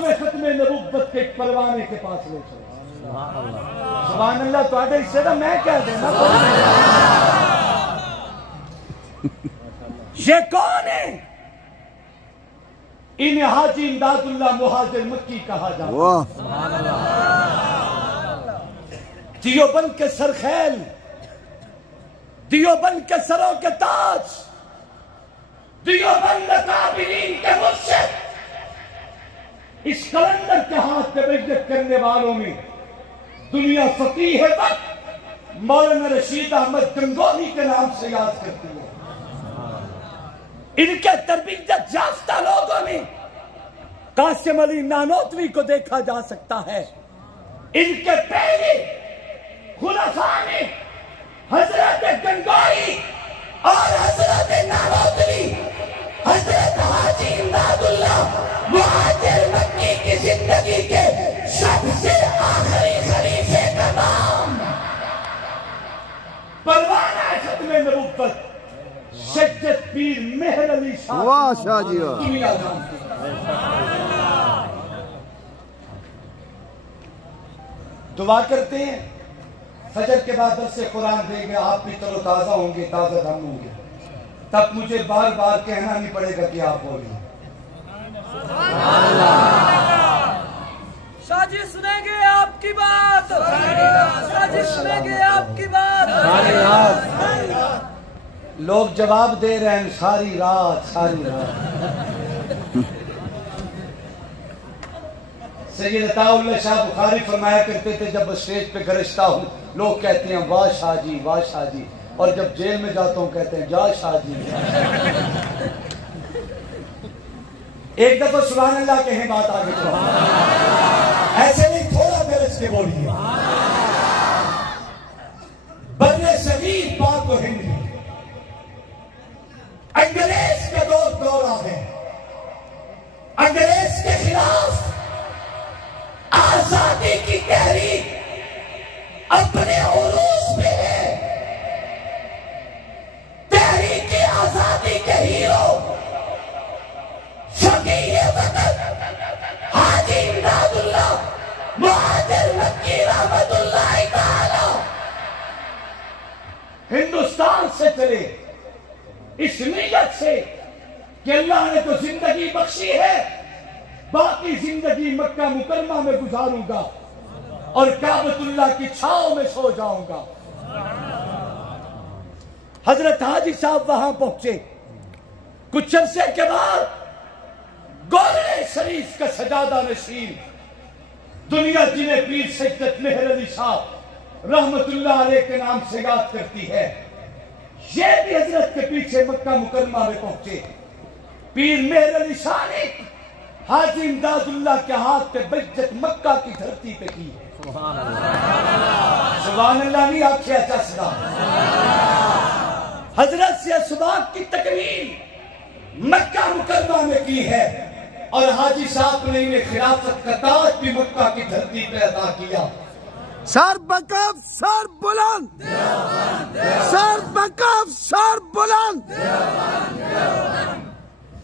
تمہیں ختم نبوت کے پروانے کے پاس لے چلو. سبحان اللہ. تواڈے حصے دا میں کہہ دینا. یہ کون ہے؟ انہیں حاجی امداد اللہ مہاجر مکی کہا جاتا ہے. دیوبند کے سرخیل، دیوبند کے سروں کے تاج، دیوبند اکابرین کے مرشد، اس کلندر کے ہاتھ پہ بیعت کرنے والوں میں دنیا فقیہ وقت مولانا رشید احمد گنگوہی کے نام سے یاد کرتی ہے. ان کے تربیت یافتہ لوگوں میں قاسم علی نانوتوی کو دیکھا جا سکتا ہے. ان کے پہلے خلفاء نے حضرت گنگوہی اور حضرت نانوتوی، حضرت حاجی امداد اللہ مہاجر مکی کی زندگی کے سب سے آخری خلیفے کا نام پروانہ ختم نبوت سجد پیر مہر علی شاہ. واہ شاہ جی. دنیا جانتی ہے. دعا کرتے ہیں فجر کے بعد درس قرآن دیں گے، آپ بھی تر و تازہ ہوں گے، تازہ دم ہوں گے. تب مجھے بار بار کہنا نہیں پڑے گا کہ آپ بولیں. شاہ جی سنیں گے آپ کی بات، شاہ جی سنیں گے آپ کی بات. لوگ جواب دے رہے ہیں ساری رات ساری رات. سید عطا اللہ شاہ بخاری فرمایا کرتے تھے جب اسٹیج پہ گرجتا ہوں لوگ کہتے ہیں واہ شاہ جی واہ شاہ جی، اور جب جیل میں جاتا ہوں کہتے ہیں جا شاہ جی. ایک دفعہ سبحان اللہ کہیں بات آگے چلو. ایسے نہیں، تھوڑا گرج کے بولیے. بر صغیر پاک و ہند انگریز کا دورہ ہے. انگریز کے خلاف آزادی کی تحریک اپنے عروج پہ ہے. تحریک آزادی کے ہیرو فقیہ وطن حاجی امداد اللہ مہاجر مکی رحمت اللہ تعالی ہندوستان سے چلے اس نیت سے کہ اللہ نے تو زندگی بخشی ہے، باقی زندگی مکہ مکرمہ میں گزاروں گا اور کعبۃ اللہ کی چھاؤں میں سو جاؤں گا. حضرت حاجی صاحب وہاں پہنچے. کچھ عرصے کے بعد گولڑے شریف کا سجادہ نشین دنیا جنہیں پیر سید مہر علی شاہ رحمت اللہ علیہ کے نام سے یاد کرتی ہے، یہ بھی حضرت کے پیچھے مکہ مکرمہ میں پہنچے. پیر مہر علی شاہ نے حاجی امداد اللہ کے ہاتھ پہ بیعت مکہ کی دھرتی پہ کی. سبحان اللہ نہیں آنکھیں چسنا. حضرت سے اسباق کی تکمیل مکہ مکرمہ میں کی ہے اور حاجی صاحب نے انہیں خلافت کا تاج بھی مکہ کی دھرتی پہ عطا کیا. سر بکف سر بلند، سر بکف سر بلند.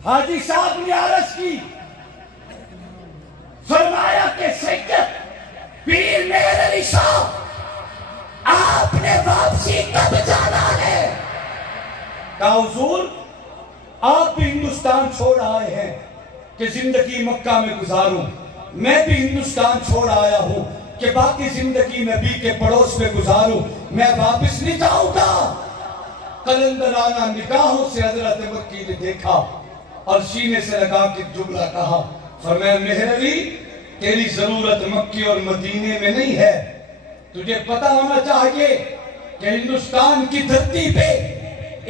حاجی صاحب نے عرض کی، فرمایا کہ سید پیر مہر علی شاہ آپ نے واپسی کب جانا ہے؟ کہا حضور آپ بھی ہندوستان چھوڑ آئے ہیں کہ زندگی مکہ میں گزاروں، میں بھی ہندوستان چھوڑ آیا ہوں کہ باقی زندگی نبی کے پڑوس میں گزاروں، میں واپس نہیں جاؤں گا. قلندرانہ نگاہوں سے حضرت مکی نے دیکھا اور سینے سے لگا کے جملہ کہا، فرمایا مہر علی تیری ضرورت مکی اور مدینے میں نہیں ہے، تجھے پتا ہونا چاہیے کہ ہندوستان کی دھرتی پہ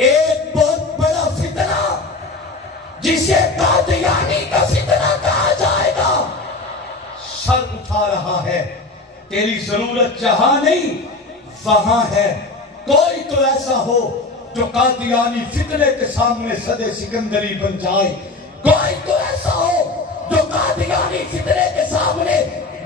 ایک بہت بڑا فتنہ جسے قادیانی کا فتنہ کہا جائے گا سر اٹھا رہا ہے. تیری ضرورت جہاں نہیں وہاں ہے. کوئی تو ایسا ہو جو قادیانی فتنے کے سامنے صدِ سکندری بن جائے، کوئی تو ایسا ہو جو قادیانی فتنے کے سامنے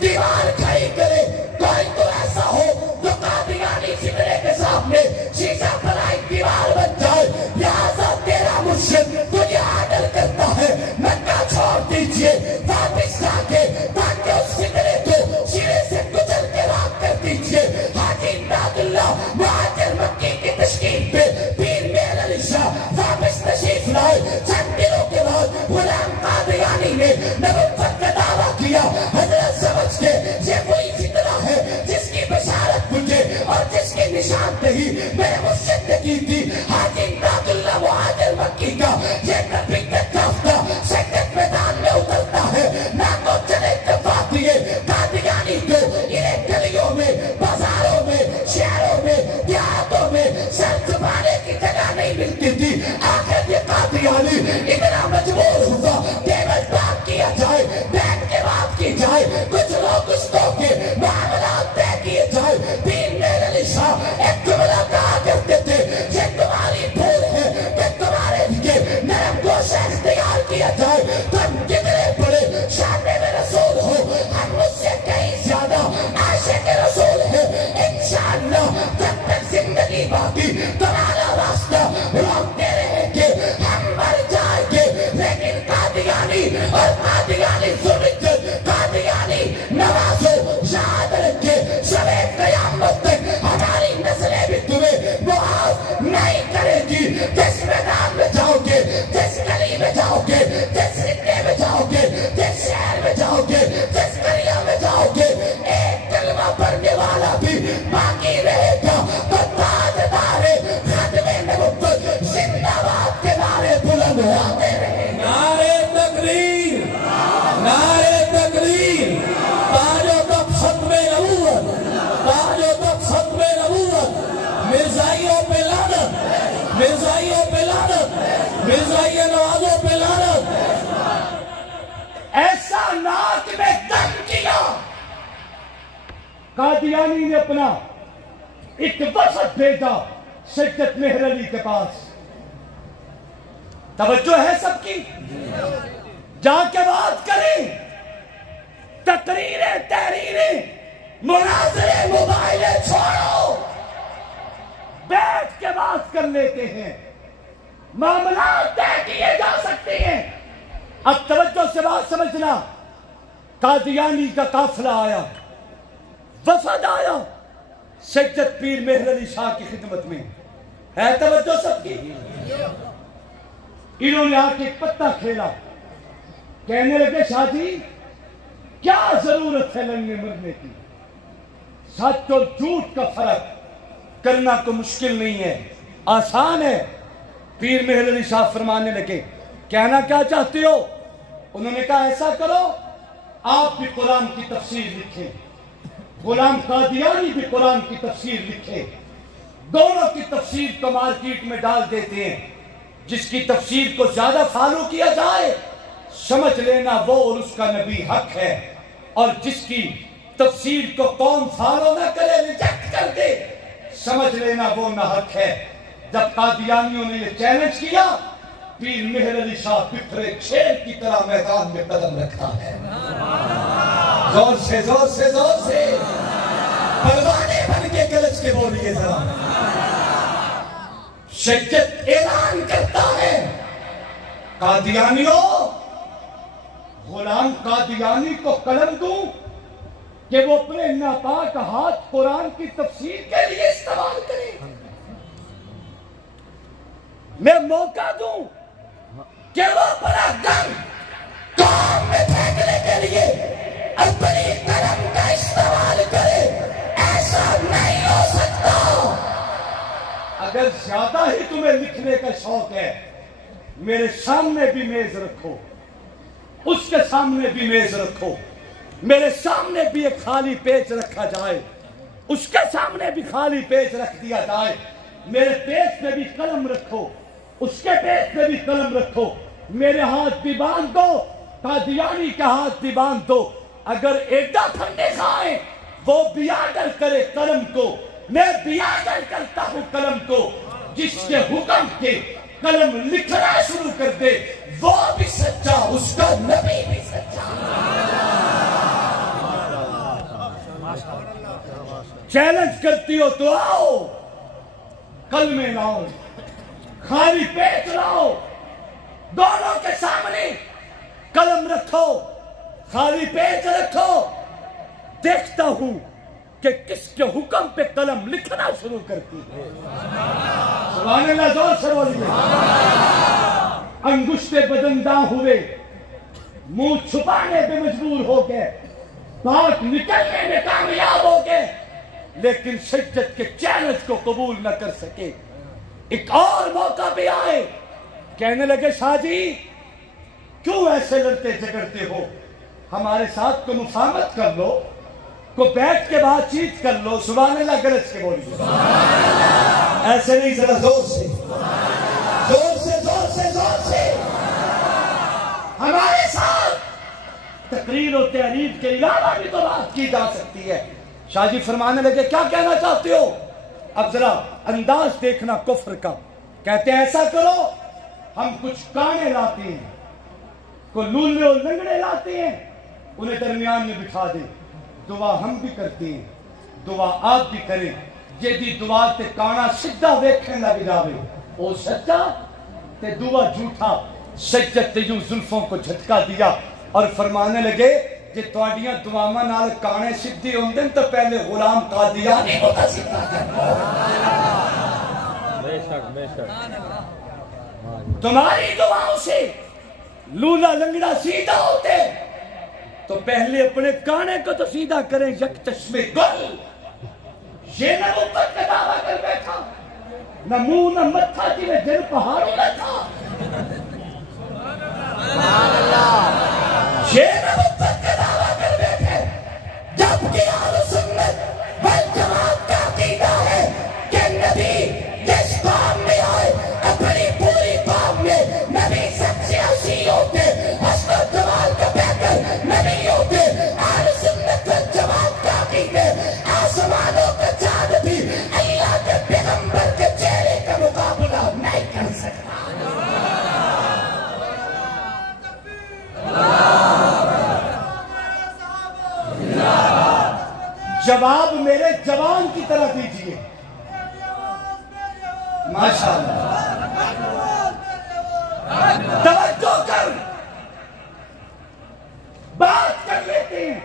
دیوار کھڑی کرے، کوئی تو ایسا ہو جو قادیانی فتنے کے سامنے شیشہ بنائی دیوار بن جائے. لہذا تیرا مرشد تجھے آرڈر کرتا ہے مکہ چھوڑ دیجئے، واپس جا کے نبوت کا دعویٰ کیا حضرت سمجھ کے یہ وہی فتنہ ہے جس کی بشارت مجھے اور جس کی نشاندہی میرے مرشد نے کی تھی حاجی امداد اللہ مہاجر مکی کا یہ نبی کا کافتہ سنگت میدان میں اترتا ہے نہ تو چلے اتفاقیے قادیانی کو انہیں گلیوں میں بازاروں میں شہروں میں دیہاتوں میں سر چھپانے کی جگہ نہیں ملتی تھی آخر یہ قادیانی اتنا مجبور ہوا ٹیبل ٹاک کیا جائے بیٹھ کے بات کی جائے کچھ لوگ اس کو کے معاملات طے کیے جائے پیر مہر علی شاہ ایک جملہ کہا کرتے تھے یہ تمہاری بھول ہے کہ تمہارے لیے نرم گوشہ اختیار کیا جائے تم کتنے بڑے شان میں رسول ہو ہم مجھ سے کہیں زیادہ عاشق رسول ہے انشاءاللہ جب تک زندگی باقی تمہارا راستہ روکتے رہیں گے ہم مر جائیں گے لیکن قادیانی اور قادیانی ضرورت قادیانی نوازو یاد رکھے شب قیامت تک ہماری نسلیں بھی تمہیں معاف نہیں کرے گی جس میدان میں جاؤ گے جس گلی میں جاؤ گے جس رکے میں جاؤ گے جس شہر میں جاؤ گے جس دریا میں جاؤ گے ایک کلمہ پڑھنے والا بھی باقی رہے گا تو تاجدار ختم نبوت زندہ باد کے نعرے بلند ہوتے رہے نعرے تکبیر نعرے تکبیر تاجو تک ختم نبوت تاجو تک ختم نبوت مرزائیوں پہ لعنت مرزائیوں پہ لعنت مرزائی نوازوں پہ لعنت ایسا ناک میں دم کیا قادیانی نے اپنا ایک وفد بھیجا سیدت مہر علی کے پاس توجہ ہے سب کی جا کے بات کریں تقریریں تحریریں مناظرے مباحثے چھوڑو بیٹھ کے بات کر لیتے ہیں معاملات طے کیے جا سکتے ہیں اب توجہ سے بات سمجھنا قادیانی کا قافلہ آیا وفد آیا سیدت پیر مہر علی شاہ کی خدمت میں ہے توجہ سب کی انہوں نے آ کے ایک پتہ کھیلا کہنے لگے شاہ جی کیا ضرورت ہے لڑنے مرنے کی سچ اور جھوٹ کا فرق کرنا تو مشکل نہیں ہے آسان ہے پیر مہر علی شاہ فرمانے لگے کہنا کیا چاہتے ہو انہوں نے کہا ایسا کرو آپ بھی قرآن کی تفسیر لکھیں غلام قادیانی بھی قرآن کی تفسیر لکھے دونوں کی تفسیر کو مارکیٹ میں ڈال دیتے ہیں جس کی تفسیر کو زیادہ فالو کیا جائے سمجھ لینا وہ اور اس کا نبی حق ہے اور جس کی تفسیر کو قوم فالو نہ کرے ریجیکٹ کر دے سمجھ لینا وہ نہ حق ہے جب قادیانیوں نے یہ چیلنج کیا پیر مہر علی شاہ بکھرے شیر کی طرح میدان میں قدم رکھتا ہے زور سے زور سے زور سے پروانے بن کے گلج کے بولیے ذرا شجت اعلان کرتا ہے قادیانیوں غلام قادیانی کو قلم دوں کہ وہ اپنے ناپاک ہاتھ قرآن کی تفسیر کے لیے استعمال کرے میں موقع دوں کہ وہ اپنا گن قوم میں پھینکنے کے لیے اپنی قلم کا استعمال کرے ایسا نہیں ہو سکتا اگر زیادہ ہی تمہیں لکھنے کا شوق ہے میرے سامنے بھی میز رکھو اس کے سامنے بھی میز رکھو میرے سامنے بھی ایک خالی پیج رکھا جائے اس کے سامنے بھی خالی پیج رکھ دیا جائے میرے پیج پہ بھی قلم رکھو اس کے پیج پہ بھی قلم رکھو میرے ہاتھ بھی باندھ دو قادیانی کا ہاتھ بھی باندھ دو اگر ایڈا پھنڈے کھائیں وہ بیادر کرے قلم کو میں بیادر کرتا ہوں قلم کو جس کے حکم کے قلم لکھنا شروع کر دے وہ بھی سچا اس کا نبی بھی سچا چیلنج کرتی ہو تو آؤ کلمے لاؤ خالی پیج لاؤ دونوں کے سامنے قلم رکھو خالی پیج رکھو دیکھتا ہوں کہ کس کے حکم پہ قلم لکھنا شروع کرتی ہے سبحان اللہ زور سے بولیے انگشت بدنداں ہوئے منہ چھپانے پہ مجبور ہو گئے, بات نکلنے میں کامیاب ہو گئے, لیکن شدت کے چیلنج کو قبول نہ کر سکے. ایک اور موقع پہ آئے, کہنے لگے شاہ جی کیوں ایسے لڑتے جھگڑتے ہو, ہمارے ساتھ کو مفاہمت کر لو, کو بیٹھ کے بات چیت کر لو. سبحان اللہ گرج کے بولیے, ایسے نہیں, ذرا زور سے, زور سے, زور سے, زور سے. ہمارے ساتھ تقریر و تحریر کے علاوہ بھی تو بات کی جا سکتی ہے. شاہ جی فرمانے لگے کیا کہنا چاہتے ہو؟ اب ذرا انداز دیکھنا کفر کا. کہتے ہیں ایسا کرو, ہم کچھ کانے لاتے ہیں, کو لولے اور لنگڑے لاتے ہیں, انہیں درمیان میں بٹھا دیں, دعا ہم بھی کرتے ہیں, دعا آپ بھی کریں. یہ دی دعا تے کانا سدھا ویکھن لگ جاوے, او سچا تے دعا جھوٹا. سجدت تے یوں زلفوں کو جھٹکا دیا اور فرمانے لگے جے تواڈیاں دعاواں نال کانے سدھے ہوندے تو پہلے غلام قادیانی ہوتا سیدھا کرنا. بے شک, بے شک. تمہاری دعاؤں سے لولا لنگڑا سیدھا ہوتے تو پہلے اپنے کانے کو تو سیدھا کریں. یک چشم گل, یہ نہ اوپر کا دعویٰ کر بیٹھا, نہ منہ نہ متھا جویں دل پہاڑوں نہ تھا. یہ نہ اوپر کا دعویٰ کر بیٹھے, جبکہ اہل سنت والجماعت کا عقیدہ ہے کہ نبی جس قوم میں آئے اپنی پوری قوم میں نبی سب سے حسین ہوتے, حسن و جمال کا بہتر نبی ہوتے. اہل سنت والجماعت کا عقیدہ آسمانوں کا چاند بھی اللہ کے پیغمبر کے چہرے کا مقابلہ نہیں کر سکتا. جواب میرے جوان کی طرح دیجئے. ماشاءاللہ, توجہ کر, بات کر لیتے ہیں.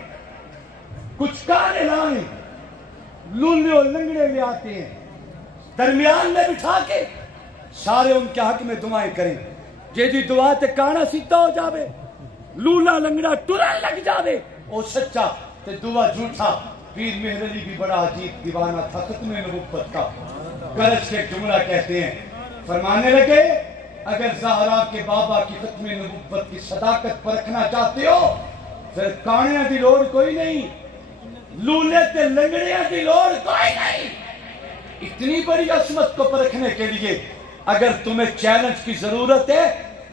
کچھ کانے لائیں, لولے اور لنگڑے لے آتے ہیں, درمیان میں بٹھا کے سارے ان کے حق میں دعائیں کریں. جے دی دعا تے کانا سیدھا ہو جاوے, لولا لنگڑا ٹرن لگ جاوے, او سچا تے دعا جھوٹا. پیر مہر علی بھی بڑا عجیب دیوانہ تھا ختم نبوت کا. گرج کے جملہ کہتے ہیں, فرمانے لگے اگر زہرا کے بابا کی ختم نبوت کی صداقت پرکھنا چاہتے ہو پھر کانیاں دی لوڑ کوئی نہیں, لولے تے لنگڑیاں دی لوڑ کوئی نہیں. اتنی بڑی عظمت کو پرکھنے کے لیے اگر تمہیں چیلنج کی ضرورت ہے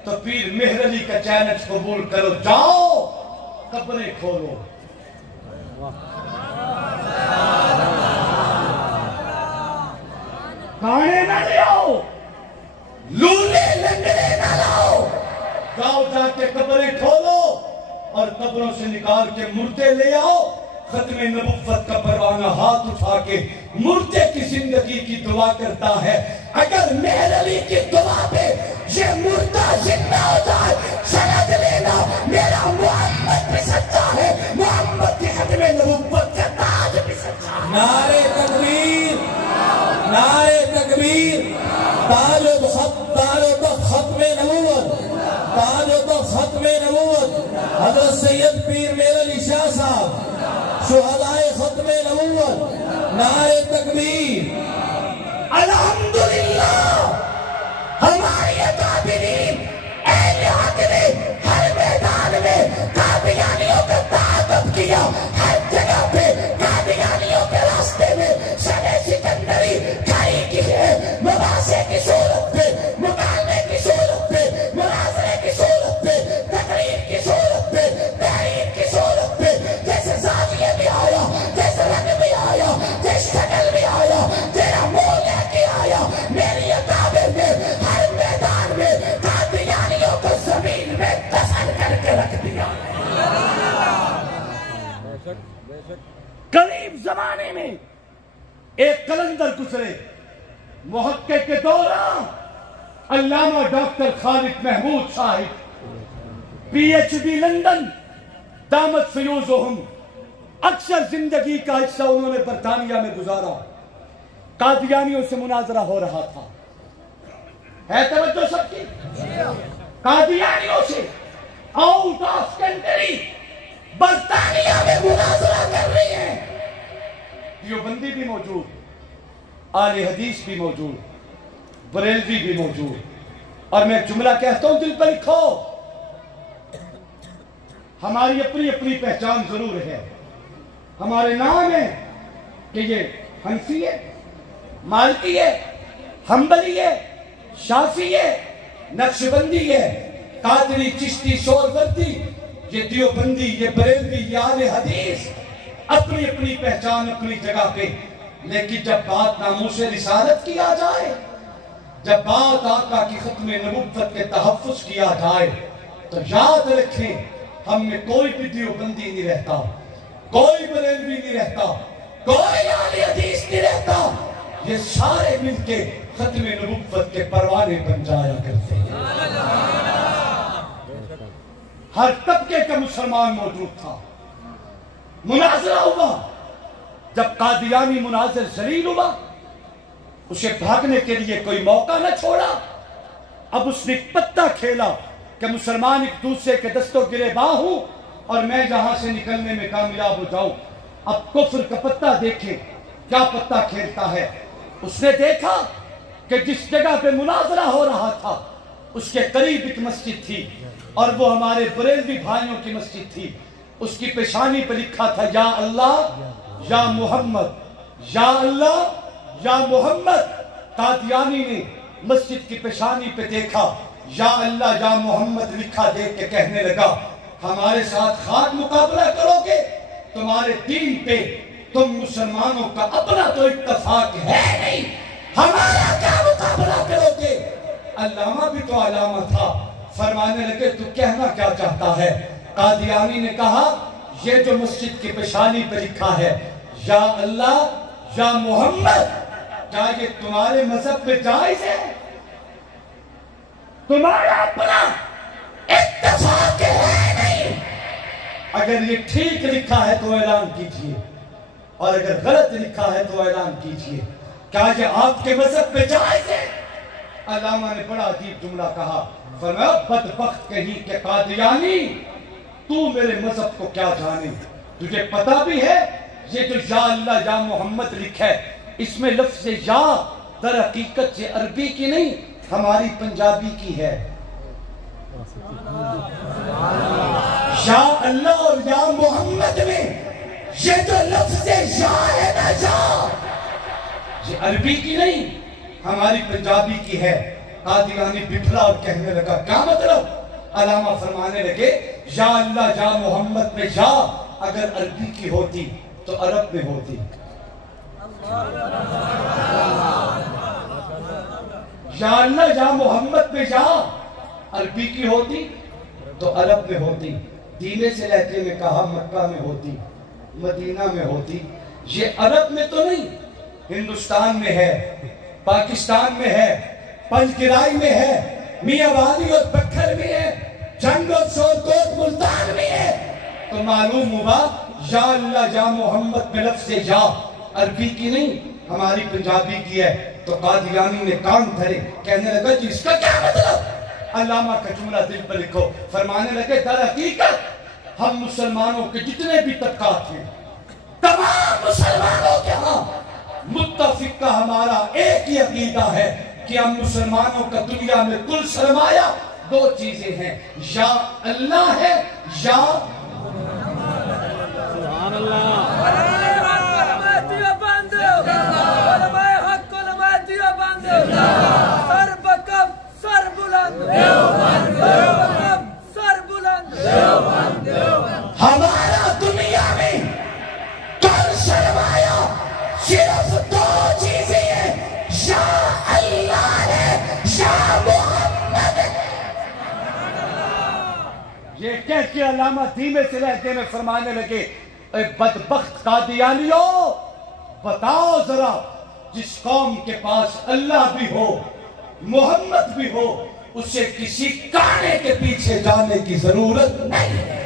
تو پیر مہر علی کا چیلنج قبول کرو. جاؤ قبریں کھولو, کانے نہ لے آؤ, لولے لنگڑے نہ لاؤ, جاؤ جا کے قبریں کھولو اور قبروں سے نکال کے مردے لے آؤ. ختم نبوت کا پروانہ ہاتھ اٹھا کے مردے کی زندگی کی دعا کرتا ہے. اگر مہر علی کی دعا پہ یہ مردہ زندہ ہو جائے, سند لینا میرا محمد بھی سچا ہے, محمد کی ختم نبوت کا تاج بھی سچا ہے. نعرے تکبیر, نعرے تکبیر. تاج و تخت ختم نبوت, تاج و تخت ختم نبوت حضرت سید پیر مہر علی شاہ صاحب, شہدائے ختم نبوت. نعرے تکبیر. الحمدللہ ہماری اکابرین اہل حق نے ہر میدان میں قادیانیوں کا تعاقب کیا. ہر جگہ پہ قادیانیوں کے راستے میں شرح سکندری کھائی کی ہے, مباحثے کی صورت پہ, مکالمے کی صورت پہ, مناظرے کی صورت پہ, تقریر کی صورت پہ, تحریر کی صورت پہ. جیسے زاویہ بھی آیا, جیسے رنگ بھی آیا, جیسے شکل بھی آیا, تیرا منہ لے کے آیا. میری اکابر میں ہر میدان میں قادیانیوں کو زمین میں دفن کر کے رکھ دیا. قریب زمانے میں ایک قلندر گزرے, محقق کے دوران علامہ ڈاکٹر خالد محمود صاحب, PhD لندن, دامت فیوزہم. اکثر زندگی کا حصہ انہوں نے برطانیہ میں گزارا. قادیانیوں سے مناظرہ ہو رہا تھا, ہے توجہ سب کی, قادیانیوں سے آؤٹ آف کنٹری برطانیہ میں مناظرہ کر رہی ہیں. دیوبندی بھی موجود, اہل حدیث بھی موجود, بریلوی بھی موجود. اور میں ایک جملہ کہتا ہوں, دل پر لکھو, ہماری اپنی اپنی پہچان ضرور ہے. ہمارے نام ہے کہ یہ حنفی ہے, مالکی ہے, حنبلی ہے, شافعی ہے, نقشبندی ہے, قادری, چشتی, سہروردی, یہ دیوبندی, یہ بریلوی, یہ اہل حدیث, اپنی اپنی پہچان اپنی جگہ پہ. لیکن جب بات ناموس رسالت کی آ جائے, جب بات آقا کی ختم نبوت کے تحفظ کیا جائے, تو یاد رکھیں ہم میں کوئی بھی دیوبندی نہیں رہتا, کوئی بریلوی نہیں رہتا, کوئی اہل حدیث نہیں رہتا. یہ سارے مل کے ختم نبوت کے پروانے بن جایا کرتے ہیں. ہر طبقے کا مسلمان موجود تھا. مناظرہ ہوا, جب قادیانی مناظر ذلیل ہوا, اسے بھاگنے کے لیے کوئی موقع نہ چھوڑا. اب اس نے پتہ کھیلا کہ مسلمان ایک دوسرے کے دستوں گرے باں ہوں اور میں یہاں سے نکلنے میں کامیاب ہو جاؤں. اب کفر کا پتہ دیکھیں کیا پتہ کھیلتا ہے. اس نے دیکھا کہ جس جگہ پہ مناظرہ ہو رہا تھا اس کے قریب ایک مسجد تھی, اور وہ ہمارے بریلوی بھائیوں کی مسجد تھی. اس کی پیشانی پہ لکھا تھا یا اللہ یا محمد, یا اللہ یا محمد. قادیانی نے مسجد کی پیشانی پہ دیکھا یا اللہ یا محمد لکھا دیکھ کے کہنے لگا, ہمارے ساتھ خاک مقابلہ کرو گے؟ تمہارے دین پہ تم مسلمانوں کا اپنا تو اتفاق ہے نہیں, ہمارا کیا مقابلہ کرو گے؟ علامہ بھی تو علامہ تھا. فرمانے لگے تو کہنا کیا چاہتا ہے؟ قادیانی نے کہا یہ جو مسجد کی پیشانی پہ لکھا ہے یا اللہ یا محمد, کیا یہ تمہارے مذہب میں جائز ہے؟ تمہارا اپنا اتفاق ہے نہیں. اگر یہ ٹھیک لکھا ہے تو اعلان کیجئے, اور اگر غلط لکھا ہے تو اعلان کیجئے. کیا یہ آپ کے مذہب میں جائز ہے؟ علامہ نے بڑا عجیب جملہ کہا, فرمایا بدبخت کہیں کہ قادیانی, تو میرے مذہب کو کیا جانے؟ تجھے پتا بھی ہے یہ جو یا اللہ یا محمد لکھا ہے اس میں لفظ یا در حقیقت یہ عربی کی نہیں ہماری پنجابی کی ہے. یا اللہ اور یا محمد میں یہ جو لفظ یا ہے نا, یا یہ عربی کی نہیں ہماری پنجابی کی ہے. قادیانی بپھلا اور کہنے لگا کیا مطلب؟ علامہ فرمانے لگے یا اللہ یا محمد میں یا اگر عربی کی ہوتی تو عرب میں ہوتی, یا اللہ یا محمد میں یا عربی کی ہوتی تو عرب میں ہوتی. دینے سے لہجے میں کہا مکہ میں ہوتی, مدینہ میں ہوتی. یہ عرب میں تو نہیں, ہندوستان میں ہے, پاکستان میں ہے, پنجگرائی میں ہے, میاں وادی اور پکھر میں ہے, جنگ اور سورکوٹ ملتان میں ہے. تو معلوم ہوا یا اللہ یا محمد میں لفظ یا عربی کی نہیں ہماری پنجابی کی ہے. تو قادیانی نے کان دھرے, کہنے لگا جی اس کا کیا مطلب؟ علامہ کا جملہ دل پر لکھو. فرمانے لگے در حقیقت ہم مسلمانوں کے جتنے بھی طبقات ہیں تمام مسلمانوں کے ہاں متفق کا ہمارا ایک ہی عقیدہ ہے کہ ہم مسلمانوں کا دنیا میں کل سرمایہ دو چیزیں ہیں, یا اللہ ہے یا سبحان اللہ. ہمارا دنیا میں کل سرمایہ صرف دو چیزیں ہیں, یا اللہ ہے یا محمد. یہ کہہ کے علامہ دھیمے سے لہجے میں فرمانے لگے اے بدبخت قادیانیوں, بتاؤ ذرا جس قوم کے پاس اللہ بھی ہو محمد بھی ہو اسے کسی کانے کے پیچھے جانے کی ضرورت نہیں.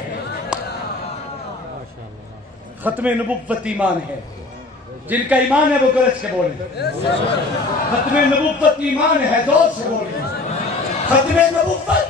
ختم نبوت ایمان ہے, جن کا ایمان ہے وہ گرج کے بولیں. ختم نبوت ایمان ہے, زور سے بولیں. ختم نبوت